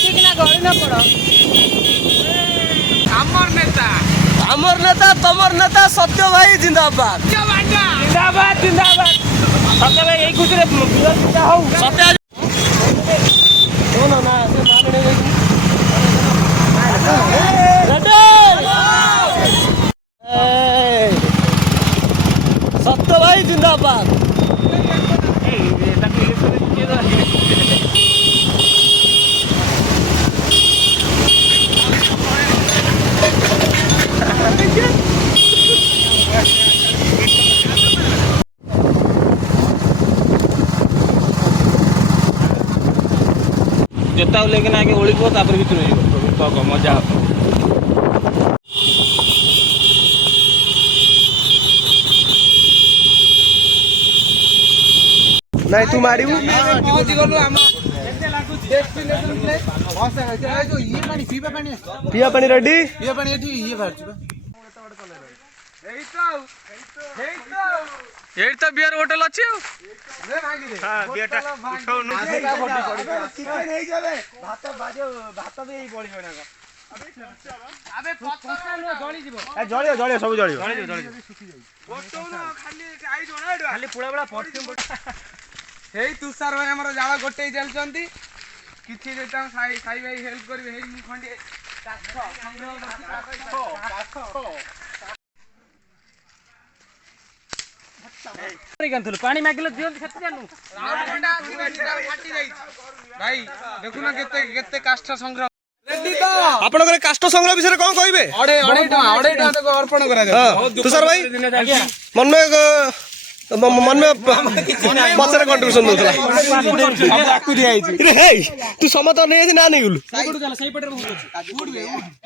रखिकिना गड़ी न पड़ आमर नेता तमर नेता सत्य भाई जिंदाबाद जिंदाबाद जिंदाबाद सत्य भाई यही कुछ हो सत्य सत्य भाई जिंदाबाद जोता लेकिन आगे ओळी को तापर भी चुन जीवो मजा नहीं तू मारिबू पहुंची गलु हम डेस्टिनेशन प्लेस भाषा है जो ये पानी पीबा पानी पिया पानी रेडी ये पानी एठी ये बाहर छिबा एई तो बियर होटल अछि रे भागी रे हां बियरटा उठौनु चिकन नहीं जावे भात बाजे भात भी बळी होना अबे पत्थर न जळी जीवो ए जळियो जळियो सब जळियो फोटोनो खाली आई जोना खाली पुळा पुळा परफ्यूम हेई तुषार भाई हमर जावा गोटे चलचंती किछि जेता साई भाई हेल्प करबे हेई मु खंडी काठ संग्रह पानी मागिले दियो खेत जानू भाई देखु ना केते केते काष्ठ संग्रह आपण करे काष्ठ संग्रह विषय कोन कहिबे अड़े टका अर्पण करा जाय तुषार भाई मन में पचर कंट्रीब्यूशन दोला आकु दिया आइछि रे हे तू समत नहीं ना नहीं गुलु सही पटो चला सही पटो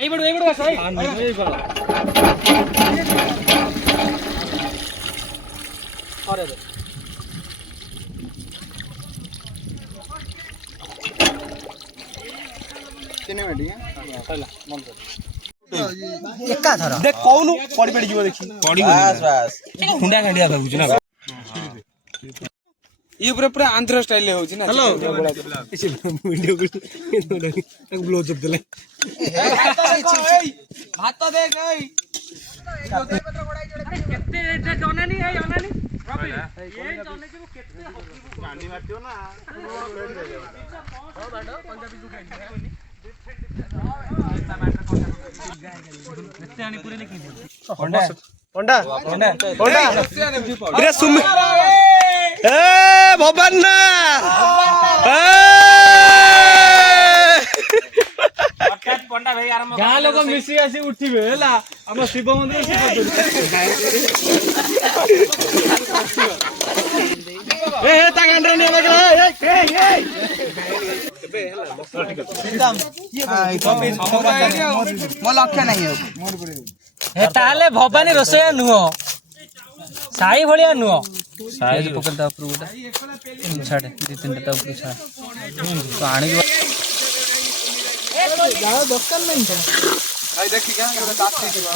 एई बडो सही अरे एका थर देख कोनु पड़ी पड़ी जीव देखी पड़ी बस खुंडा खंडिया भाबुछ ना ये पूरा आंध्र स्टाइल होछि ना हेलो वीडियो को ब्लो चप देले भात दे गई केते रेट जनानी है अनानी ये जने के केते पानी मारतियो ना बाडो पंजाबी तू खाइ पंडा पंडा पंडा रे सुम ए भवन ना पंडा भाई आराम गां लोग मिसी आसी उठिबे हला हम शिव मंदिर ए ता गंडरा ने लगे मो लक्ष्य नहीं हे ताले भवानी रसोया नुह साई भलिया नुह साई पकड़ दा ऊपर गोटा छाड़े दि तीन ता ऊपर छाड़ तो आणी जाओ दुकान नहीं था भाई देखि क्या गोटा काठी दिवा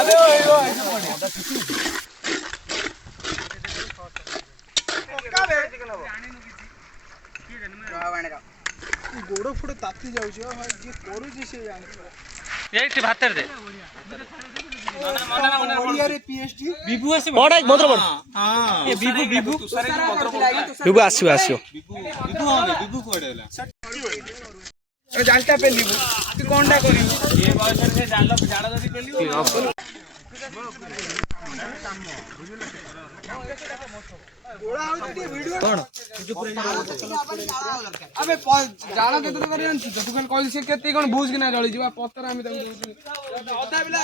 अरे गोड़ फुड़ ताती जाऊ जे भाई जे करू जे से जाने एठी भातर दे ओडिया रे पीएचडी बिबू आसी पड़ मंत्र पड़ हां ये बिबू बिबू बिबू आसियो आसियो बिबू कोडेला ए जालटा पेलिबू तू कोनटा करी ये बयस से जाल जाड़ा जदी पेलिबू कौन अबे जाना केते करी आनछि तू कल कॉल से केते कोन बुझ के ना जळी जीवा पत्थर हम तक अधा बिला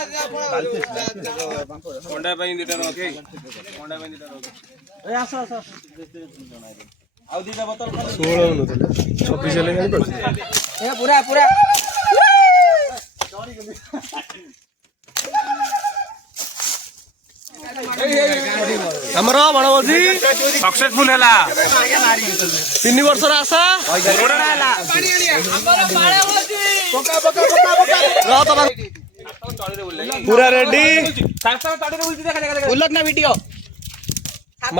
कोंडा पई दिटा रखे कोंडा पई दिटा रखे ए आसो आसो आउ दिटा बोतल 16 नथले 26 ले नहीं पड़ ए पूरा पूरा हमरो बणबजी सक्सेसफुल हला 3 वर्ष रा आशा रोडा हला हमरो बणबजी पका पका पका पका रह तो पूरा रेडी सासा ताडी रे उल्टी देखा देखा उल्लक ना वीडियो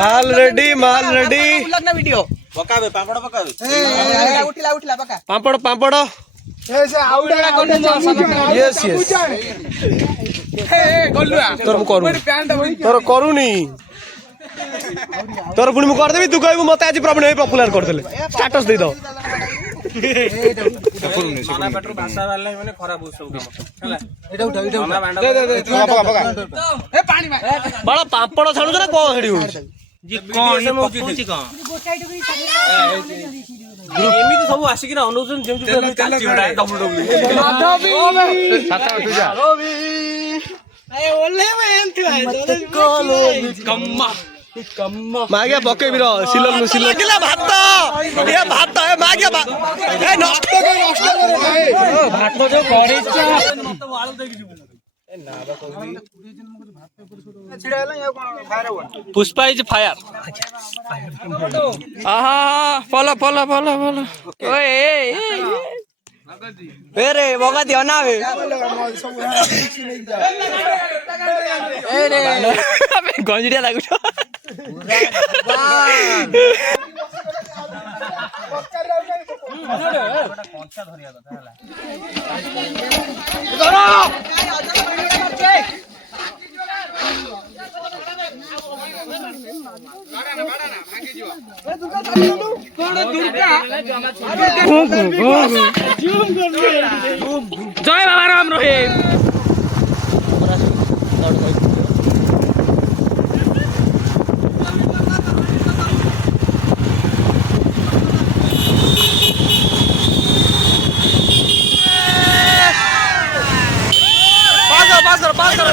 माल रेडी उल्लक ना वीडियो ପକାବେ ପାମ୍ପଡ଼ ପକାବେ ଉଠିଲା ପକା ପାମ୍ପଡ଼ ପାମ୍ପଡ଼ ୟେସ୍ ୟେସ୍ ତୋର ମୁଁ କରୁନି ତୋର କରୁନି ତୋର ପୁଣି ମୁଁ କରିଦେବି ତୁ କହିବୁ ମତେ ଆଜି ପ୍ରବୀଣ ଭାଇ ପପୁଲାର କରିଦେଲେ ଷ୍ଟାଟସ୍ ଦେଇଦବ ବଳ ପାମ୍ପଡ଼ ଛାଣୁଛ ନା କଣ ସେଠି ହଉଛି ଏମିତି ସବୁ ଆସିକିନା ଅନଉଛନ୍ତି ମାଗିଆ ପକେଇବି ର ସିଲନ ଲାଗିଲା ଭାତ ଏ ଭାତ ଏ ମାଗିଆ ଏ ନଷ୍ଟ ଭାତ ଯୋଉ କରିଛ ପୁଷ୍ପା ଇଜ ଫାୟାର ଆହା ଫଲ ଫଲ ଫଲ ଫଲ रे बगा दियो ना बे गंजड़िया लागु जय बाबा राम रहीम पास करो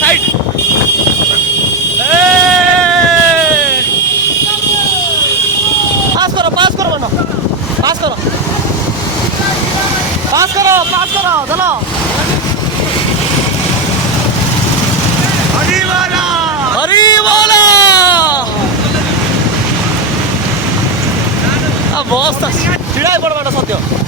साइड पास करो बनो पास करो चलो हरी बोला बस छिड़ा पड़वा सत्य